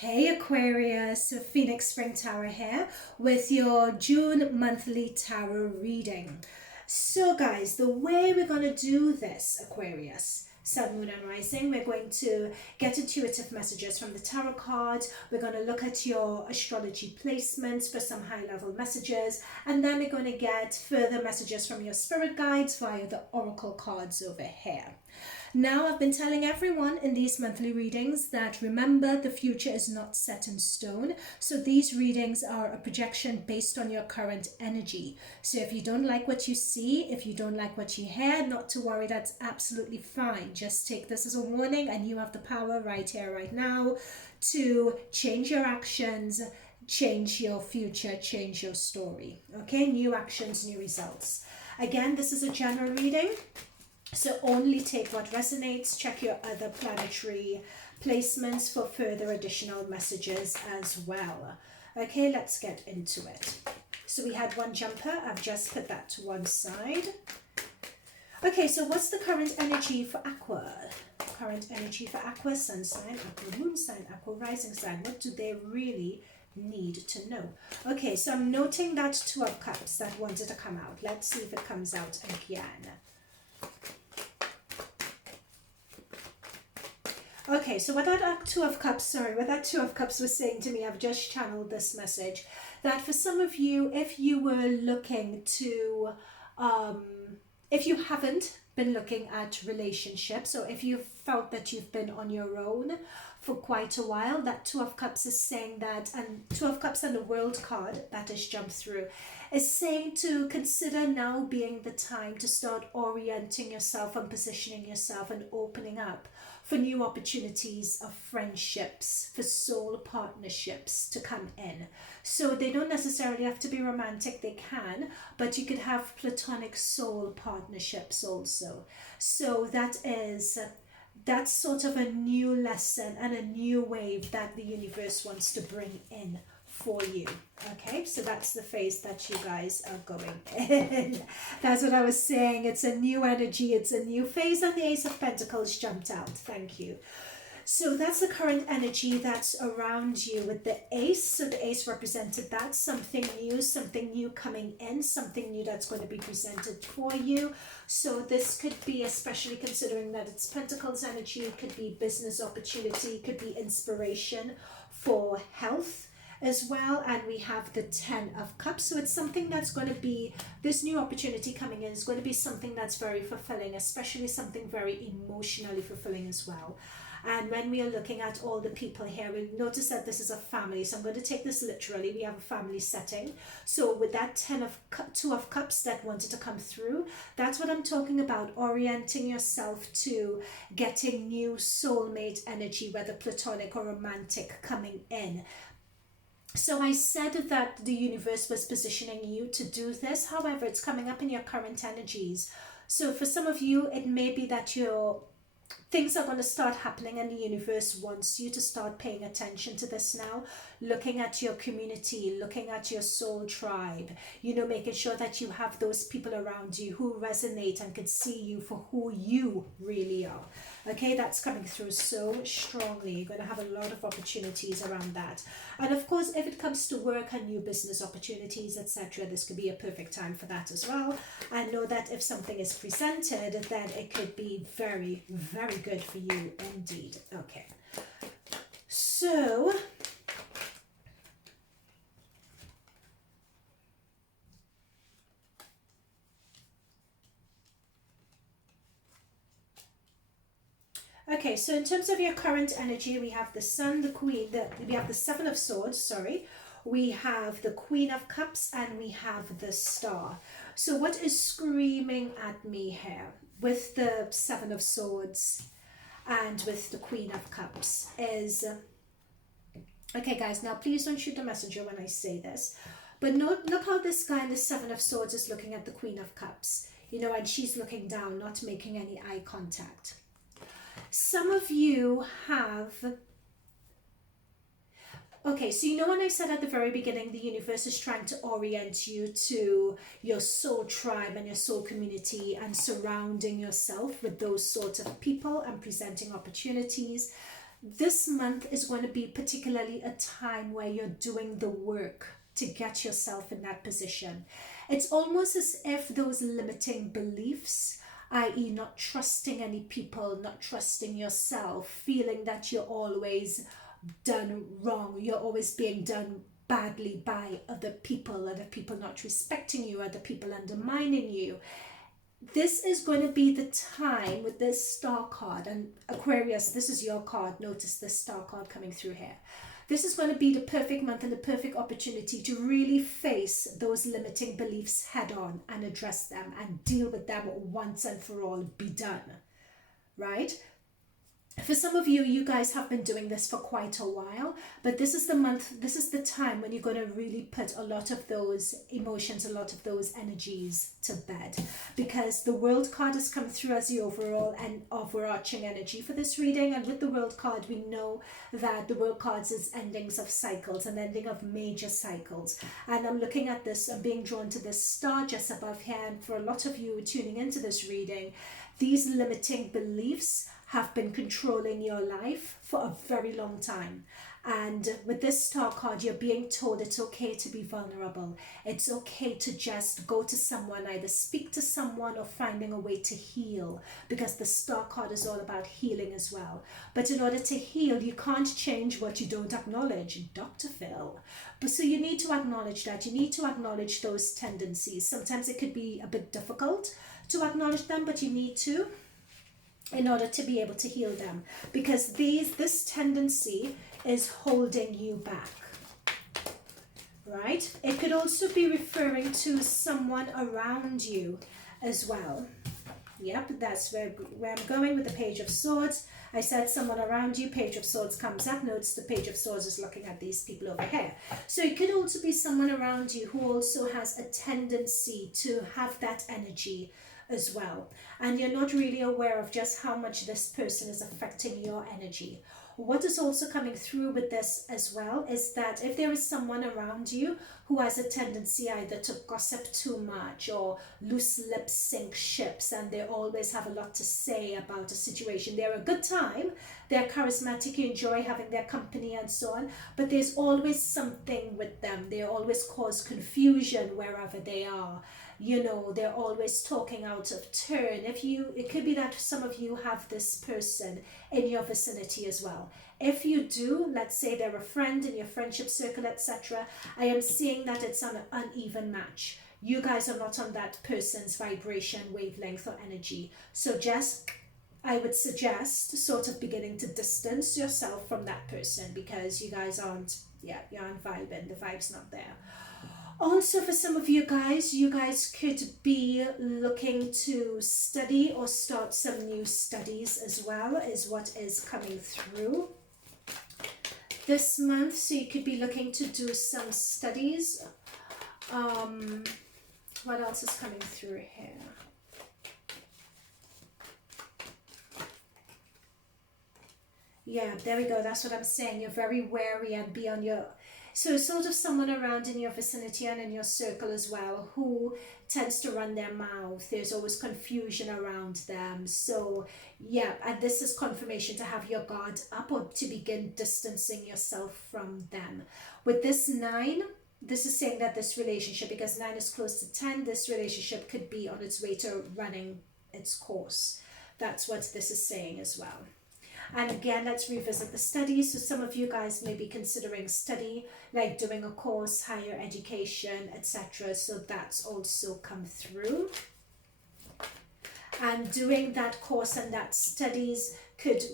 Hey Aquarius, Phoenix Spring Tower here with your June monthly tarot reading. So guys, the way we're going to do this, Aquarius, Sun, Moon and Rising, we're going to get intuitive messages from the tarot cards. We're going to look at your astrology placements for some high level messages, and then we're going to get further messages from your spirit guides via the oracle cards over here. Now, I've been telling everyone in these monthly readings that remember, the future is not set in stone. So these readings are a projection based on your current energy. So if you don't like what you see, if you don't like what you hear, not to worry, that's absolutely fine. Just take this as a warning, and you have the power right here, right now, to change your actions, change your future, change your story. Okay, new actions, new results. Again, this is a general reading. So only take what resonates. Check your other planetary placements for further additional messages as well. Okay, let's get into it. So we had one jumper. I've just put that to one side. Okay, so what's the current energy for Aqua? Current energy for Aqua, Sun sign, Aqua moon sign, Aqua rising sign. What do they really need to know? Okay, so I'm noting that Two of Cups that wanted to come out. Let's see if it comes out again. Okay, so what that Two of Cups was saying to me, I've just channeled this message, that for some of you, if you were looking to, if you haven't been looking at relationships, or if you've felt that you've been on your own for quite a while, that Two of Cups is saying that, and Two of Cups and the World card that has jumped through is saying to consider now being the time to start orienting yourself and positioning yourself and opening up for new opportunities of friendships, for soul partnerships to come in. So they don't necessarily have to be romantic, they can, but you could have platonic soul partnerships also. So that's sort of a new lesson and a new wave that the universe wants to bring in for you. Okay, so that's the phase that you guys are going in. That's what I was saying. It's a new energy, it's a new phase, and the Ace of Pentacles jumped out. Thank you. So that's the current energy that's around you with the Ace. So the Ace represented that, something new coming in, something new that's going to be presented for you. So this could be, especially considering that it's Pentacles energy, it could be business opportunity, it could be inspiration for health as well. And we have the Ten of Cups, so it's something that's going to be, this new opportunity coming in is going to be something that's very fulfilling, especially something very emotionally fulfilling as well. And when we are looking at all the people here, we'll notice that this is a family, so I'm going to take this literally. We have a family setting. So with that Two of Cups that wanted to come through, that's what I'm talking about, orienting yourself to getting new soulmate energy, whether platonic or romantic, coming in. So I said that the universe was positioning you to do this. However, it's coming up in your current energies. So for some of you, it may be that things are going to start happening and the universe wants you to start paying attention to this now, looking at your community, looking at your soul tribe, making sure that you have those people around you who resonate and can see you for who you really are. Okay, that's coming through so strongly. You're going to have a lot of opportunities around that. And of course, if it comes to work and new business opportunities, etc., this could be a perfect time for that as well. I know that if something is presented, then it could be very, very good for you indeed. Okay, so okay, so in terms of your current energy, we have the Sun, the Queen, we have the Seven of Swords, we have the Queen of Cups, and we have the Star. So what is screaming at me here with the Seven of Swords and with the Queen of Cups is, okay guys, now please don't shoot the messenger when I say this, but look how this guy in the Seven of Swords is looking at the Queen of Cups, and she's looking down, not making any eye contact. Some of you have, okay, so when I said at the very beginning, the universe is trying to orient you to your soul tribe and your soul community and surrounding yourself with those sorts of people and presenting opportunities. this month is going to be particularly a time where you're doing the work to get yourself in that position. It's almost as if those limiting beliefs, i.e. not trusting any people, not trusting yourself, feeling that you're always done wrong, you're always being done badly by other people not respecting you, other people undermining you. This is going to be the time with this star card, and Aquarius, this is your card. Notice this star card coming through here. This is going to be the perfect month and the perfect opportunity to really face those limiting beliefs head on and address them and deal with them once and for all. Be done, right? For some of you, you guys have been doing this for quite a while, but this is the month, this is the time when you're going to really put a lot of those emotions, a lot of those energies to bed, because the World card has come through as the overall and overarching energy for this reading. And with the World card, we know that the World cards is endings of cycles, an ending of major cycles. And I'm looking at this, I'm being drawn to this star just above here, and for a lot of you tuning into this reading, these limiting beliefs have been controlling your life for a very long time. And with this star card, you're being told it's okay to be vulnerable. It's okay to just go to someone, either speak to someone or finding a way to heal, because the star card is all about healing as well. But in order to heal, you can't change what you don't acknowledge, Dr. Phil. But so you need to acknowledge that. You need to acknowledge those tendencies. Sometimes it could be a bit difficult to acknowledge them, but you need to, in order to be able to heal them, because this tendency is holding you back, right? It could also be referring to someone around you as well. Yep, that's where I'm going with the Page of Swords. I said someone around you, Page of Swords comes up. Notice the Page of Swords is looking at these people over here. So it could also be someone around you who also has a tendency to have that energy as well, and you're not really aware of just how much this person is affecting your energy. What is also coming through with this as well is that if there is someone around you who has a tendency either to gossip too much or loose lips sink ships, and they always have a lot to say about a situation, they're a good time, they're charismatic, you enjoy having their company and so on, but there's always something with them. They always cause confusion wherever they are. You know, they're always talking out of turn. It could be that some of you have this person in your vicinity as well. If you do, let's say they're a friend in your friendship circle, etc., I am seeing that it's an uneven match. You guys are not on that person's vibration, wavelength, or energy. So just, I would suggest sort of beginning to distance yourself from that person, because you guys aren't, you aren't vibing, the vibe's not there. Also, for some of you guys could be looking to study or start some new studies as well, is what is coming through this month. So you could be looking to do some studies. What else is coming through here? Yeah, there we go. That's what I'm saying. You're very wary and be on your... So sort of someone around in your vicinity and in your circle as well who tends to run their mouth. There's always confusion around them. So yeah, and this is confirmation to have your guard up or to begin distancing yourself from them. With this 9, this is saying that this relationship, because 9 is close to 10, this relationship could be on its way to running its course. That's what this is saying as well. And again, let's revisit the studies. So some of you guys may be considering study, like doing a course, higher education, etc. So that's also come through. And doing that course and that studies could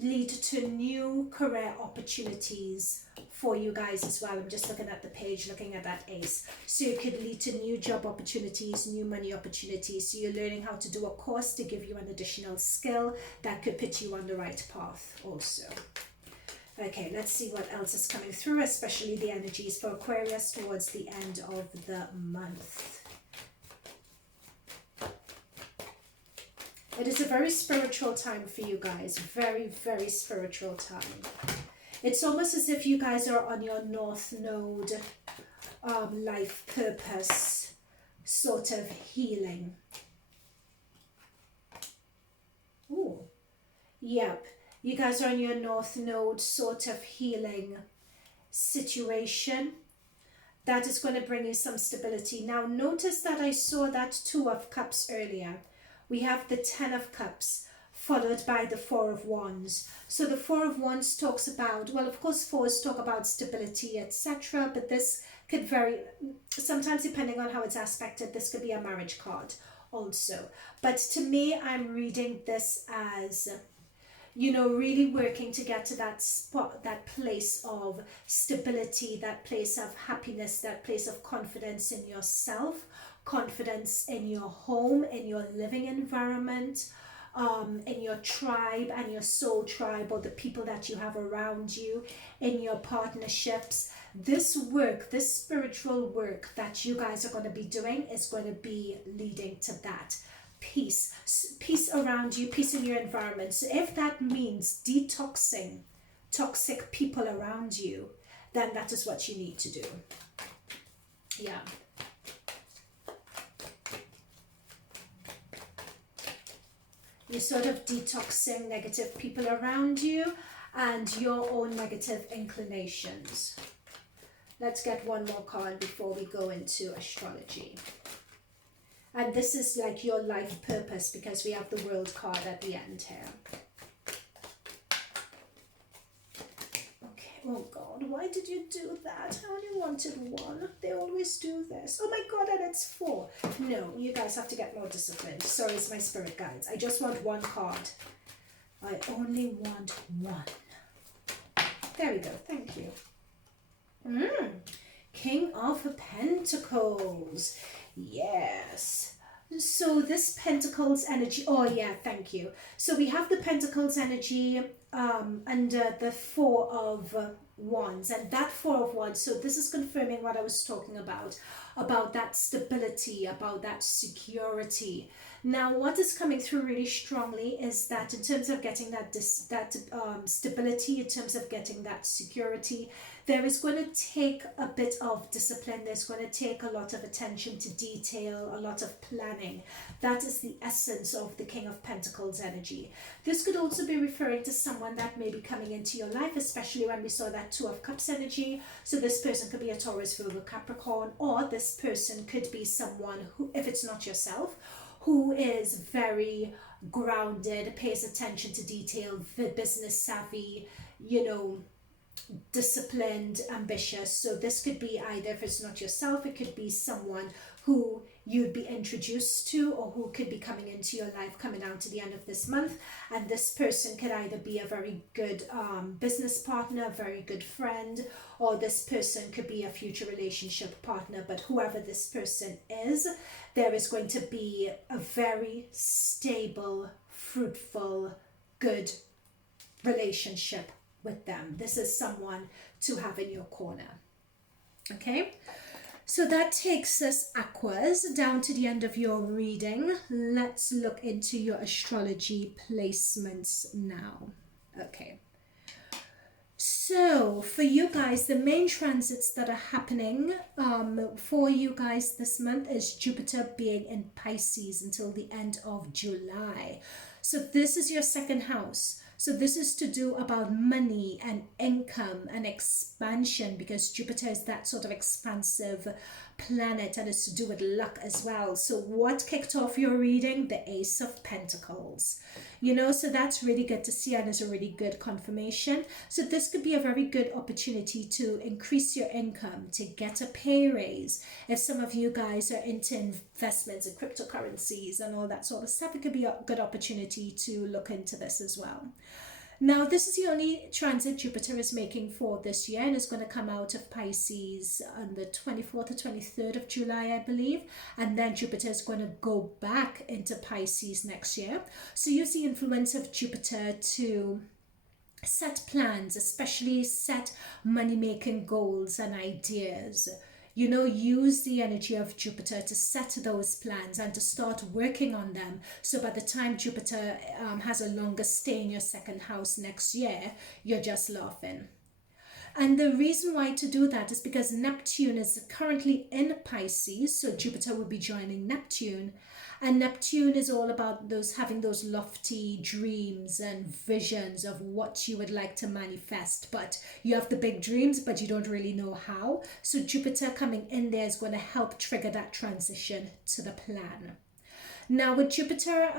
lead to new career opportunities for you guys as well. I'm just looking at the page, looking at that ace. So it could lead to new job opportunities, new money opportunities. So you're learning how to do a course to give you an additional skill that could put you on the right path also. Okay, let's see what else is coming through, especially the energies for Aquarius towards the end of the month. It is a very spiritual time for you guys. Very, very spiritual time. It's almost as if you guys are on your North Node life purpose sort of healing. Ooh. Yep. You guys are in your North Node sort of healing situation. That is going to bring you some stability. Now, notice that I saw that Two of Cups earlier. We have the Ten of Cups, followed by the Four of Wands. So the Four of Wands talks about, well, of course, fours talk about stability, etc. But this could vary, sometimes depending on how it's aspected, this could be a marriage card also. But to me, I'm reading this as, you know, really working to get to that spot, that place of stability, that place of happiness, that place of confidence in yourself, confidence in your home, in your living environment, in your tribe and your soul tribe, or the people that you have around you, in your partnerships. This work, this spiritual work that you guys are going to be doing is going to be leading to that. Peace around you, peace in your environment. So if that means detoxing toxic people around you, then that is what you need to do. Yeah. You're sort of detoxing negative people around you and your own negative inclinations. Let's get one more card before we go into astrology. And this is like your life purpose, because we have the World card at the end here. Okay, oh God, why did you do that? I only wanted one. They always do this. Oh my God, and it's 4. No, you guys have to get more disciplined. Sorry, it's my spirit guides. I just want one card. I only want one. There we go, thank you. King of Pentacles. Yes. So this Pentacles energy, oh yeah, thank you. So we have the Pentacles energy under the Four of Wands, and that Four of Wands, so this is confirming what I was talking about that stability, about that security. Now, what is coming through really strongly is that in terms of getting that stability, in terms of getting that security, there is going to take a bit of discipline. There's going to take a lot of attention to detail, a lot of planning. That is the essence of the King of Pentacles energy. This could also be referring to someone that may be coming into your life, especially when we saw that Two of Cups energy. So this person could be a Taurus, Virgo, Capricorn, or this person could be someone who, if it's not yourself, who is very grounded, pays attention to detail, business savvy, you know, disciplined, ambitious. So this could be either, if it's not yourself, it could be someone who you'd be introduced to, or who could be coming into your life coming out to the end of this month. And this person could either be a very good business partner, a very good friend, or this person could be a future relationship partner. But whoever this person is, there is going to be a very stable, fruitful, good relationship with them. This is someone to have in your corner. Okay, so that takes us, Aquas, down to the end of your reading. Let's look into your astrology placements now. Okay, so for you guys, the main transits that are happening for you guys this month is Jupiter being in Pisces until the end of July. So this is your second house. So this is to do about money and income and expansion, because Jupiter is that sort of expansive planet, and it's to do with luck as well. So what kicked off your reading? The Ace of Pentacles. You know, so that's really good to see, and is a really good confirmation. So this could be a very good opportunity to increase your income, to get a pay raise. If some of you guys are into investments and cryptocurrencies and all that sort of stuff, it could be a good opportunity to look into this as well. Now, this is the only transit Jupiter is making for this year, and it's going to come out of Pisces on the 24th or 23rd of July, I believe. And then Jupiter is going to go back into Pisces next year. So use the influence of Jupiter to set plans, especially set money-making goals and ideas. You know, use the energy of Jupiter to set those plans and to start working on them. So by the time Jupiter has a longer stay in your second house next year, you're just laughing. And the reason why to do that is because Neptune is currently in Pisces, so Jupiter will be joining Neptune. And Neptune is all about those having those lofty dreams and visions of what you would like to manifest. But you have the big dreams, but you don't really know how. So Jupiter coming in there is going to help trigger that transition to the plan. Now with Jupiter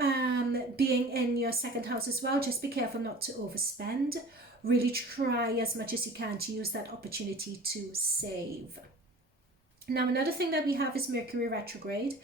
being in your second house as well, just be careful not to overspend. Really try as much as you can to use that opportunity to save. Now another thing that we have is Mercury retrograde.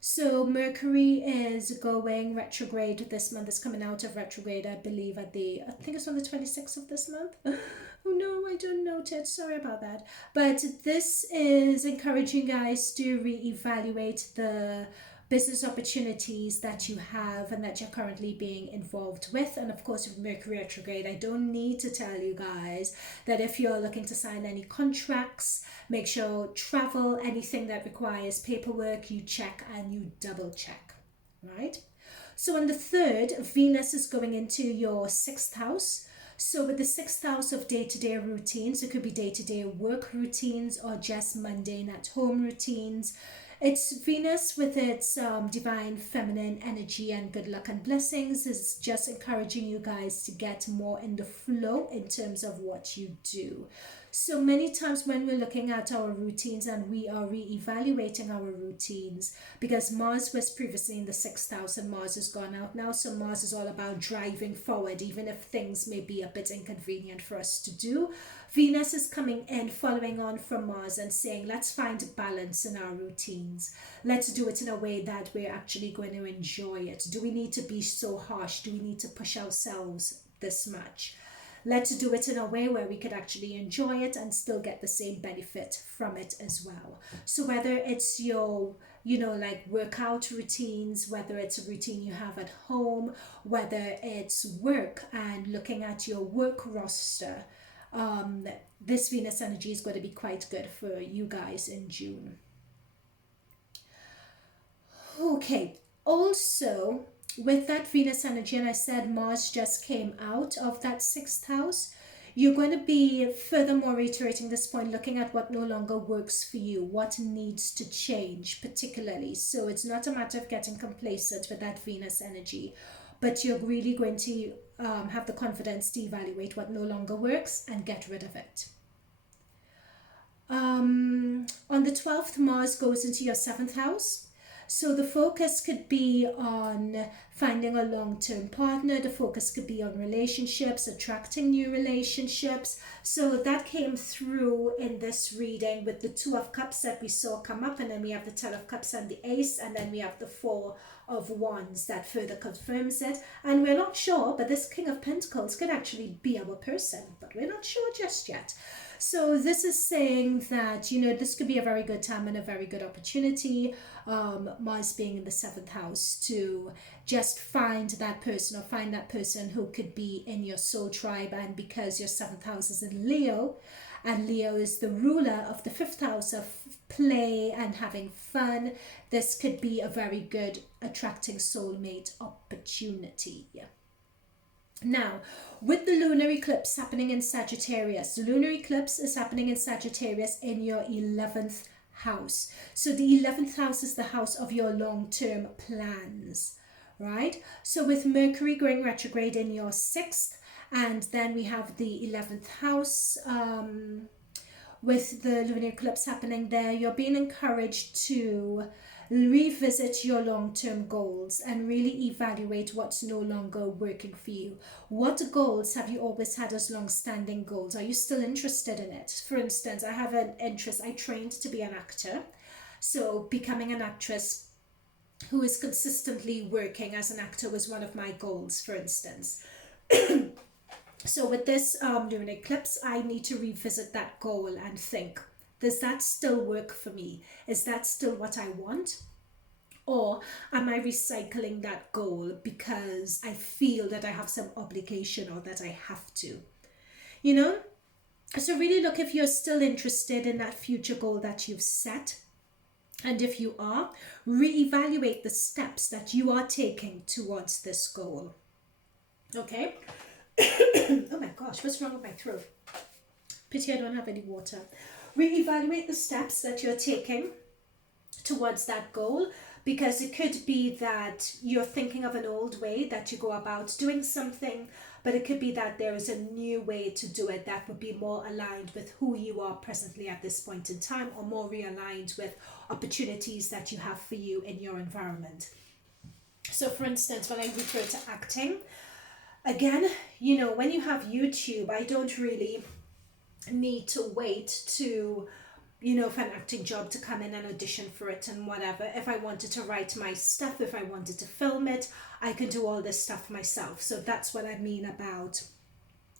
So Mercury is going retrograde this month. It's coming out of retrograde, I believe, I think it's on the 26th of this month. Oh no, I don't note it. Sorry about that. But this is encouraging guys to reevaluate the business opportunities that you have and that you're currently being involved with. And of course, with Mercury retrograde, I don't need to tell you guys that if you're looking to sign any contracts, make sure travel, anything that requires paperwork, you check and you double check, right? So on the 3rd, Venus is going into your 6th house. So with the 6th house of day-to-day routines, it could be day-to-day work routines or just mundane at-home routines. It's Venus with its divine feminine energy and good luck and blessings is just encouraging you guys to get more in the flow in terms of what you do. So many times when we're looking at our routines and we are re-evaluating our routines, because Mars was previously in the 6th house and Mars has gone out now, so Mars is all about driving forward even if things may be a bit inconvenient for us to do. Venus is coming in following on from Mars and saying let's find balance in our routines. Let's do it in a way that we're actually going to enjoy it. Do we need to be so harsh? Do we need to push ourselves this much? Let's do it in a way where we could actually enjoy it and still get the same benefit from it as well. So whether it's your, like workout routines, whether it's a routine you have at home, whether it's work and looking at your work roster, this Venus energy is going to be quite good for you guys in June. Okay, also with that Venus energy, and I said Mars just came out of that 6th house, you're going to be furthermore reiterating this point, looking at what no longer works for you, what needs to change particularly. So it's not a matter of getting complacent with that Venus energy, but you're really going to have the confidence to evaluate what no longer works and get rid of it. On the 12th, Mars goes into your 7th house. So the focus could be on finding a long-term partner. The focus could be on relationships, attracting new relationships. So that came through in this reading with the 2 of Cups that we saw come up, and then we have the 10 of Cups and the Ace, and then we have the 4 of Wands that further confirms it. And we're not sure, but this King of Pentacles could actually be our person, but we're not sure just yet. So this is saying that, this could be a very good time and a very good opportunity, Mars being in the 7th house, to just find that person or find that person who could be in your soul tribe. And because your 7th house is in Leo, and Leo is the ruler of the 5th house of play and having fun, this could be a very good attracting soulmate opportunity. Now, with the lunar eclipse happening in Sagittarius, the lunar eclipse is happening in Sagittarius in your 11th house. So the 11th house is the house of your long-term plans, right? So with Mercury going retrograde in your 6th, and then we have the 11th house with the lunar eclipse happening there, you're being encouraged to revisit your long-term goals and really evaluate what's no longer working for you. What goals have you always had as long-standing goals? Are you still interested in it? For instance, I have an interest. I trained to be an actor. So becoming an actress who is consistently working as an actor was one of my goals, for instance. So with this lunar eclipse, I need to revisit that goal and think, does that still work for me? Is that still what I want? Or am I recycling that goal because I feel that I have some obligation or that I have to? So really look if you're still interested in that future goal that you've set. And if you are, reevaluate the steps that you are taking towards this goal. Okay? Oh my gosh, what's wrong with my throat? Pity I don't have any water. Reevaluate the steps that you're taking towards that goal, because it could be that you're thinking of an old way that you go about doing something, but it could be that there is a new way to do it that would be more aligned with who you are presently at this point in time, or more realigned with opportunities that you have for you in your environment. So for instance, when I refer to acting, again, you know, when you have YouTube, I don't really need to wait to, you know, for an acting job to come in and audition for it and whatever. If I wanted to write my stuff, if I wanted to film it, I can do all this stuff myself. So that's what I mean about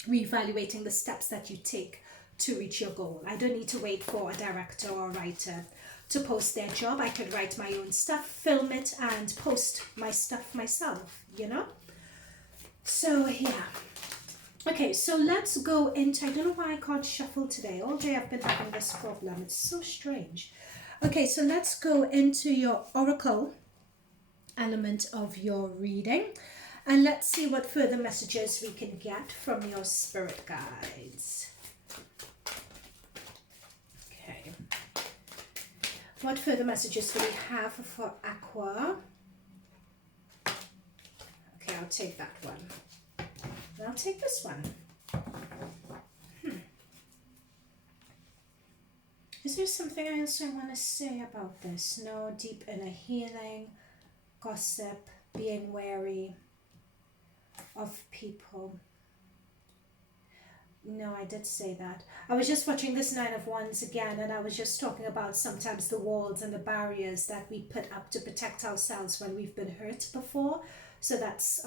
reevaluating the steps that you take to reach your goal. I don't need to wait for a director or a writer to post their job. I could write my own stuff, film it, and post my stuff myself, you know? So yeah. Okay, so let's go into, I don't know why I can't shuffle today. All day I've been having this problem. It's so strange. Okay, so let's go into your oracle element of your reading. And let's see what further messages we can get from your spirit guides. Okay. What further messages do we have for Aqua? Okay, I'll take that one. I'll take this one. Is there something else I want to say about this? No, deep inner healing, gossip, being wary of people. No, I did say that. I was just watching this Nine of Wands again, and I was just talking about sometimes the walls and the barriers that we put up to protect ourselves when we've been hurt before. So that's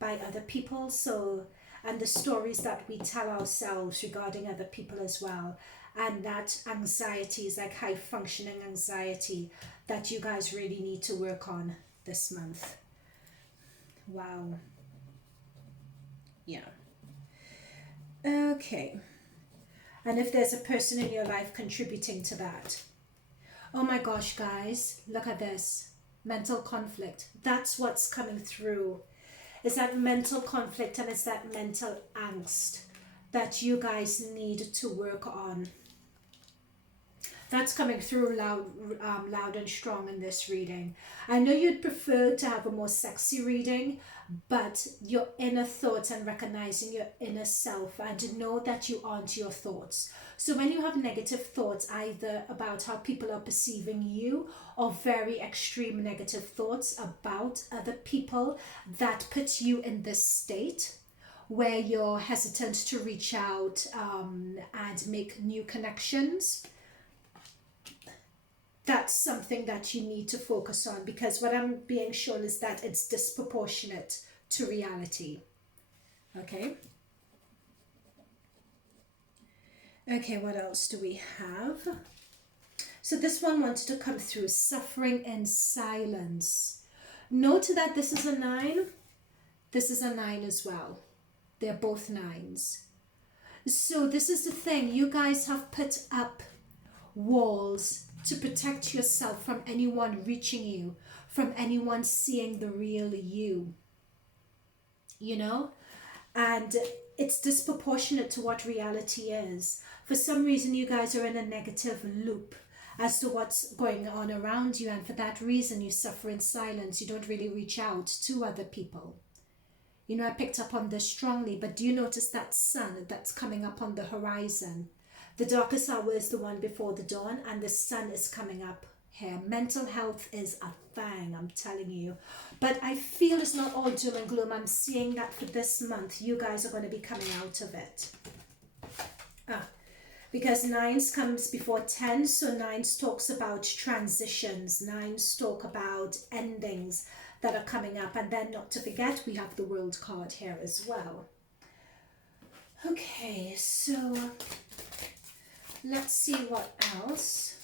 by other people. So, and the stories that we tell ourselves regarding other people as well. And that anxiety is like high functioning anxiety that you guys really need to work on this month. Wow. Yeah. Okay. And if there's a person in your life contributing to that. Oh my gosh, guys, look at this. Mental conflict. That's what's coming through. It's that mental conflict, and it's that mental angst that you guys need to work on. That's coming through loud and strong in this reading. I know you'd prefer to have a more sexy reading, but your inner thoughts and recognizing your inner self, and know that you aren't your thoughts. So when you have negative thoughts, either about how people are perceiving you, or very extreme negative thoughts about other people, that puts you in this state where you're hesitant to reach out and make new connections. That's something that you need to focus on, because what I'm being shown is that it's disproportionate to reality. Okay. Okay, what else do we have? So this one wanted to come through, suffering in silence. Note that this is a 9. This is a 9 as well. They're both 9s. So this is the thing. You guys have put up walls to protect yourself from anyone reaching you, from anyone seeing the real you. You know? And it's disproportionate to what reality is. For some reason, you guys are in a negative loop as to what's going on around you, and for that reason, you suffer in silence. You don't really reach out to other people. You know, I picked up on this strongly, but do you notice that sun that's coming up on the horizon? The darkest hour is the one before the dawn, and the sun is coming up here. Mental health is a thing, I'm telling you. But I feel it's not all doom and gloom. I'm seeing that for this month, you guys are going to be coming out of it. Because 9s comes before 10, so 9s talks about transitions. 9s talk about endings that are coming up. And then, not to forget, we have the World card here as well. Okay, so let's see what else.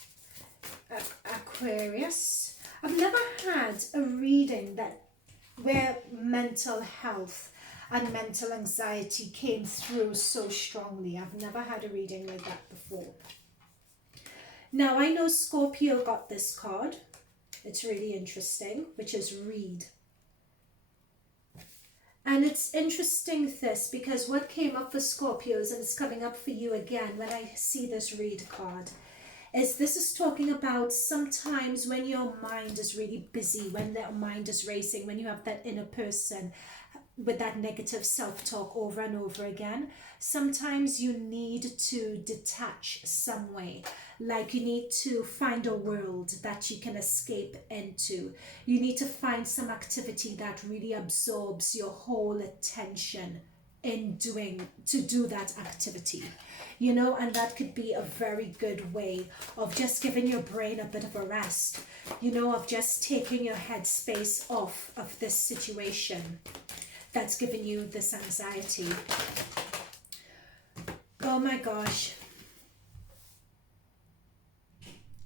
Aquarius. I've never had a reading where mental health and mental anxiety came through so strongly. I've never had a reading like that before. Now, I know Scorpio got this card. It's really interesting, which is read. And it's interesting this, because what came up for Scorpios, and it's coming up for you again when I see this read card, is this is talking about sometimes when your mind is really busy, when the mind is racing, when you have that inner person with that negative self-talk over and over again, sometimes you need to detach some way. Like you need to find a world that you can escape into. You need to find some activity that really absorbs your whole attention in do that activity, you know. And that could be a very good way of just giving your brain a bit of a rest, you know, of just taking your headspace off of this situation that's giving you this anxiety. Oh my gosh.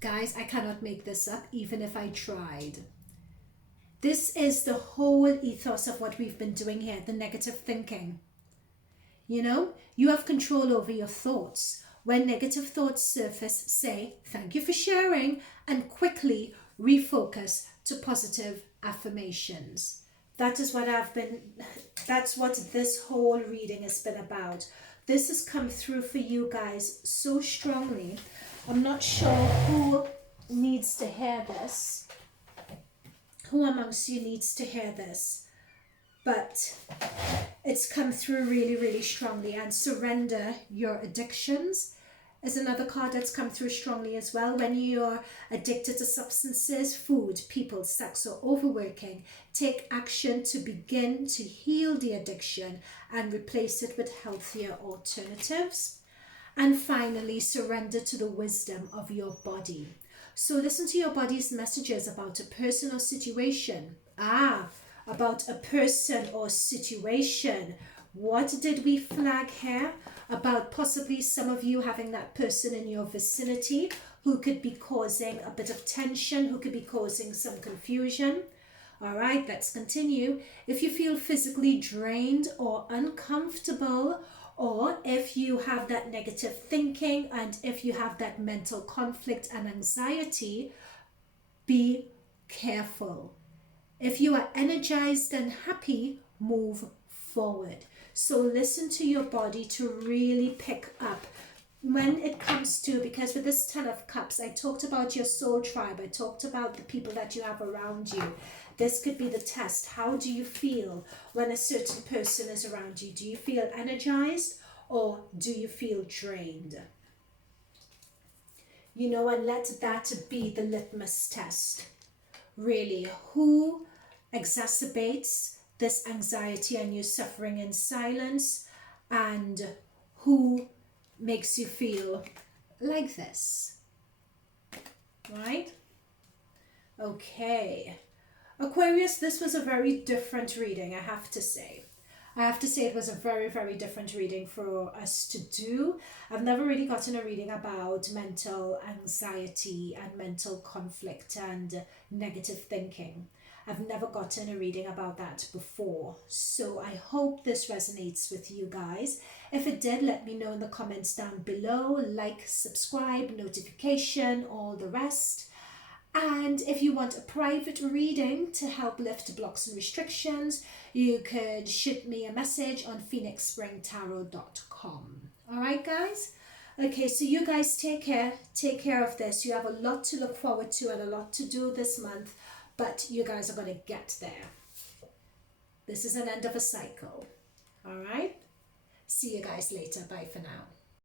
Guys, I cannot make this up even if I tried. This is the whole ethos of what we've been doing here, the negative thinking. You know, you have control over your thoughts. When negative thoughts surface, say, thank you for sharing, and quickly refocus to positive affirmations. That is what that's what this whole reading has been about. This has come through for you guys so strongly. I'm not sure who needs to hear this. Who amongst you needs to hear this? But it's come through really, really strongly. And surrender your addictions is another card that's come through strongly as well. When you're addicted to substances, food, people, sex, or overworking, take action to begin to heal the addiction and replace it with healthier alternatives. And finally, surrender to the wisdom of your body. So listen to your body's messages about a person or situation. About a person or situation. What did we flag here? About possibly some of you having that person in your vicinity who could be causing a bit of tension, who could be causing some confusion. All right, let's continue. If you feel physically drained or uncomfortable, or if you have that negative thinking, and if you have that mental conflict and anxiety, be careful. If you are energized and happy, move forward. So listen to your body to really pick up when it comes to, because with this 10 of Cups, I talked about your soul tribe. I talked about the people that you have around you. This could be the test. How do you feel when a certain person is around you? Do you feel energized or do you feel drained? You know, and let that be the litmus test. Really, who exacerbates this anxiety and you suffering in silence, and who makes you feel like this, right? Okay, Aquarius, this was a very different reading, I have to say. It was a very, very different reading for us to do. I've never really gotten a reading about mental anxiety and mental conflict and negative thinking. I've never gotten a reading about that before. So I hope this resonates with you guys. If it did, let me know in the comments down below. Like, subscribe, notification, all the rest. And if you want a private reading to help lift blocks and restrictions, you could shoot me a message on phoenixspringtarot.com. All right, guys? Okay, so you guys take care. Take care of this. You have a lot to look forward to and a lot to do this month, but you guys are going to get there. This is an end of a cycle. All right? See you guys later. Bye for now.